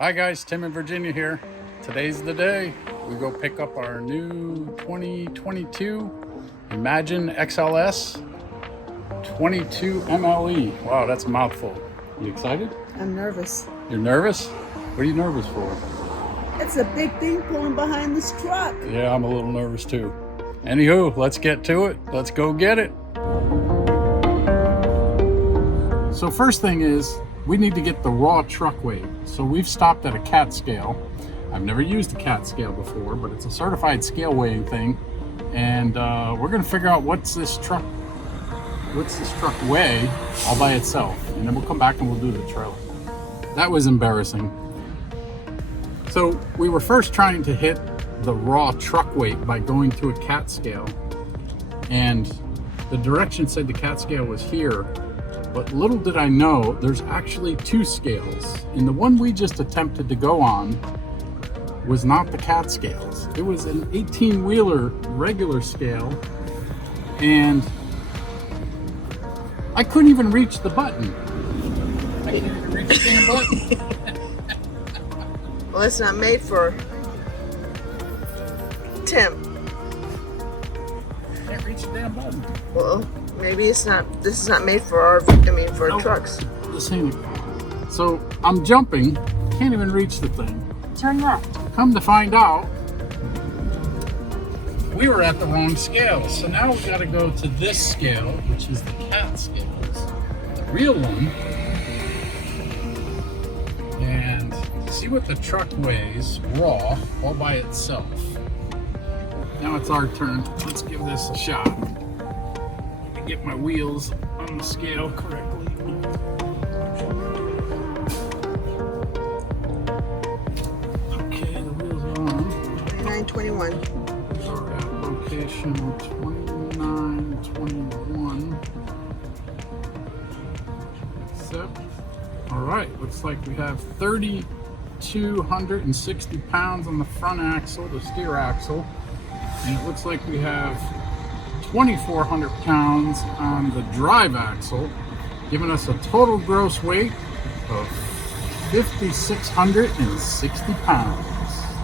Hi guys, Tim in Virginia here. Today's the day. We go pick up our new 2022 Imagine XLS 22 MLE. Wow, that's a mouthful. You excited? I'm nervous. You're nervous? What are you nervous for? It's a big thing pulling behind this truck. Yeah, I'm a little nervous too. Anywho, let's get to it. Let's go get it. So first thing is, we need to get the raw truck weight. So we've stopped at a CAT scale. I've never used a CAT scale before, but it's a certified scale weighing thing. And we're gonna figure out what's this truck weigh all by itself. And then we'll come back and we'll do the trailer. That was embarrassing. So we were first trying to hit the raw truck weight by going to a CAT scale. And the direction said the CAT scale was here. But little did I know, there's actually two scales. And the one we just attempted to go on was not the CAT scales. It was an 18-wheeler regular scale. And I couldn't even reach the button. I couldn't even reach the damn button. Well, it's not made for Tim. Can't reach the damn button. Well, maybe it's not. This is not made for Nope. trucks. This ain't it. So I'm jumping, can't even reach the thing. Turn left. Come to find out, we were at the wrong scale. So now we got to go to this scale, which is the CAT scales, the real one, and see what the truck weighs raw all by itself. Now it's our turn. Let's give this a shot. Let me get my wheels on the scale correctly. Okay, the wheels are on. 921. We're at location 2921. Accept. All right, looks like we have 3,260 pounds on the front axle, the steer axle. And it looks like we have 2,400 pounds on the drive axle, giving us a total gross weight of 5,660 pounds.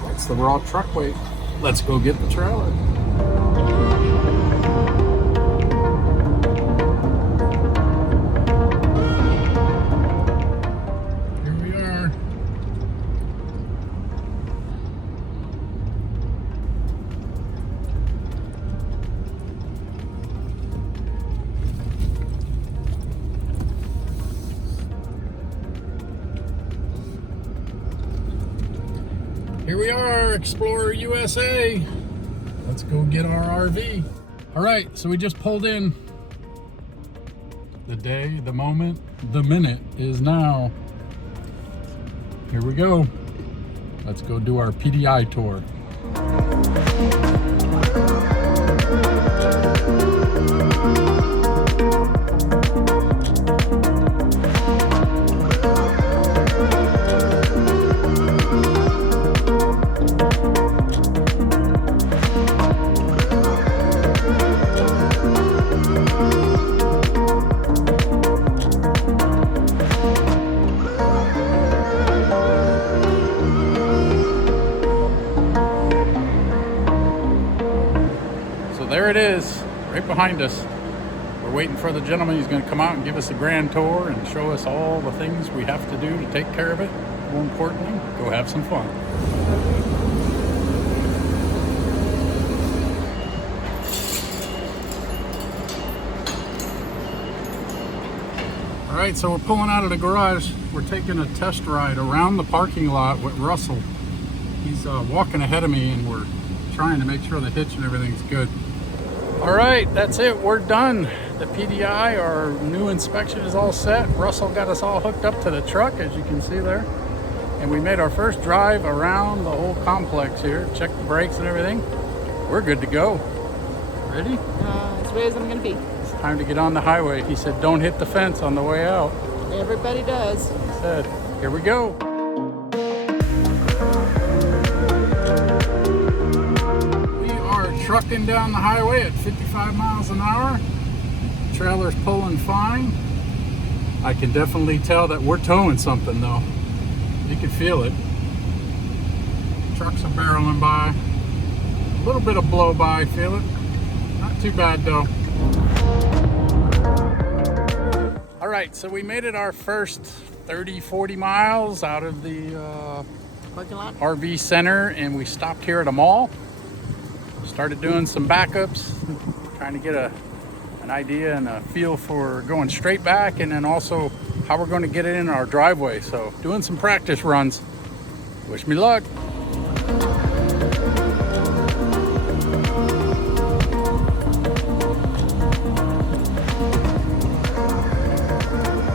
That's the raw truck weight. Let's go get the trailer. Here we are. Here we are, Explorer USA. Let's go get our RV. All right, so we just pulled in. The day, the moment, the minute is now. Here we go. Let's go do our PDI tour. There it is, right behind us. We're waiting for the gentleman. He's going to come out and give us a grand tour and show us all the things we have to do to take care of it. More importantly, go have some fun. All right, so we're pulling out of the garage. We're taking a test ride around the parking lot with Russell. He's walking ahead of me, and we're trying to make sure the hitch and everything's good. All right, that's it. We're done. The PDI, our new inspection, is all set. Russell got us all hooked up to the truck, as you can see there. And we made our first drive around the whole complex here. Checked the brakes and everything. We're good to go. Ready? As ready as I'm gonna be. It's time to get on the highway. He said, don't hit the fence on the way out. Everybody does. He said, here we go. Trucking down the highway at 55 miles an hour. Trailer's pulling fine. I can definitely tell that we're towing something though. You can feel it. Trucks are barreling by. A little bit of blow by, feel it. Not too bad though. All right, so we made it our first 30-40 miles out of the Parking lot. RV center, and we stopped here at a mall. Started doing some backups, trying to get an idea and a feel for going straight back, and then also how we're going to get it in our driveway. So doing some practice runs. Wish me luck.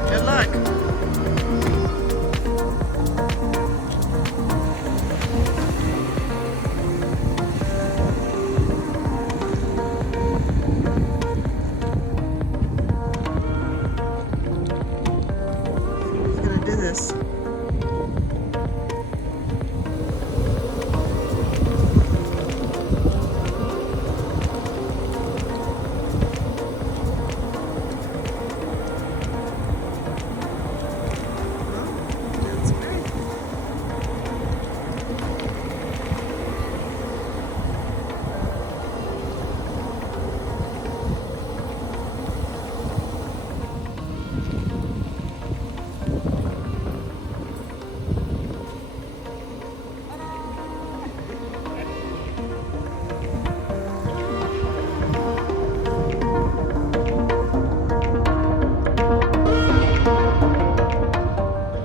Good luck. Who's gonna do this? That's great.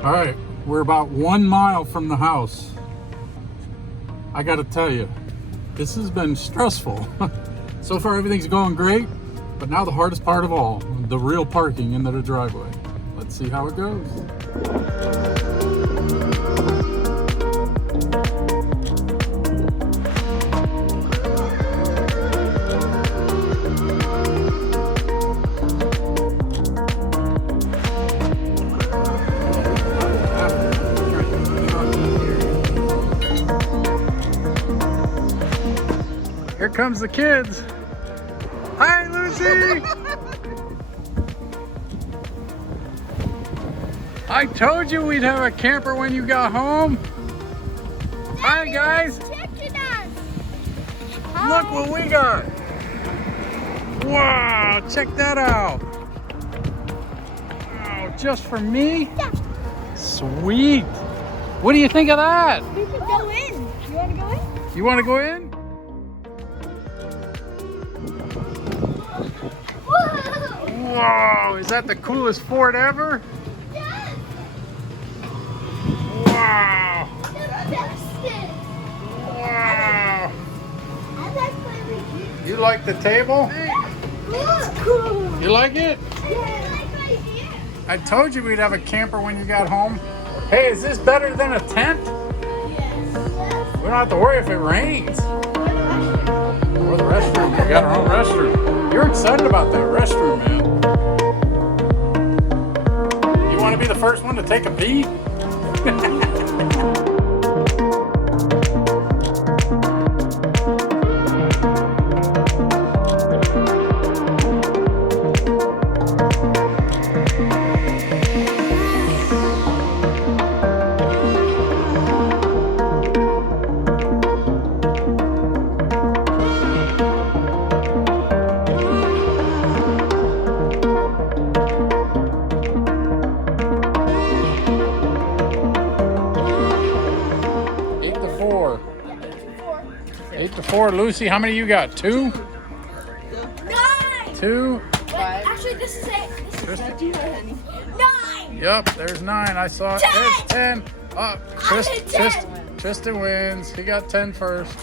All right, we're about 1 mile from the house. I gotta tell you, this has been stressful. So far everything's going great, but now the hardest part of all, the real parking into the driveway. Let's see how it goes. Here comes the kids. Hi, Lucy. I told you we'd have a camper when you got home. Hi, guys. Checking us. Look what we got. Wow, check that out. Wow, just for me? Yeah. Sweet. What do you think of that? We can go in. You want to go in? You want to go in? Whoa! Whoa, is that the coolest fort ever? Yes! Wow. The bestest! Wow. I like my You like the table? It's cool. You like it? I like my hair. I told you we'd have a camper when you got home. Hey, is this better than a tent? Yes. We don't have to worry if it rains. Or the restroom. We got our own restroom. You're excited about that restroom, man. You want to be the first one to take a pee? 8 to 4. Lucy, how many you got? 2? 9! 2? Actually, this is 8. This is 9! Yep, there's 9. I saw it. 10. There's 10. Oh, I hit 10. Tristan wins. He got 10 first.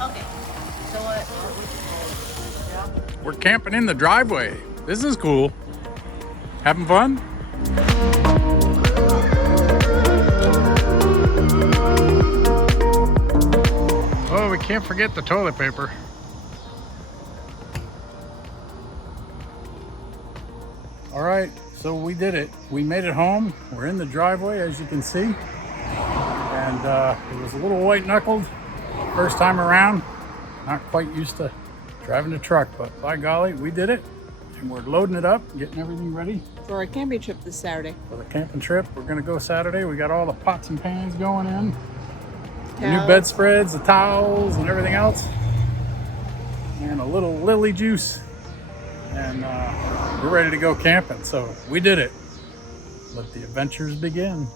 Okay. So what? We're camping in the driveway. This is cool. Having fun? Oh, we can't forget the toilet paper. All right, so we did it. We made it home. We're in the driveway, as you can see. And it was a little white-knuckled first time around. Not quite used to driving a truck, but by golly, we did it. And we're loading it up, getting everything ready For our camping trip this Saturday. For the camping trip, we're gonna go Saturday. We got all the pots and pans going in. The new Towels. bedspreads, the towels, and everything else. And a little lily juice. And we're ready to go camping. So we did it. Let the adventures begin.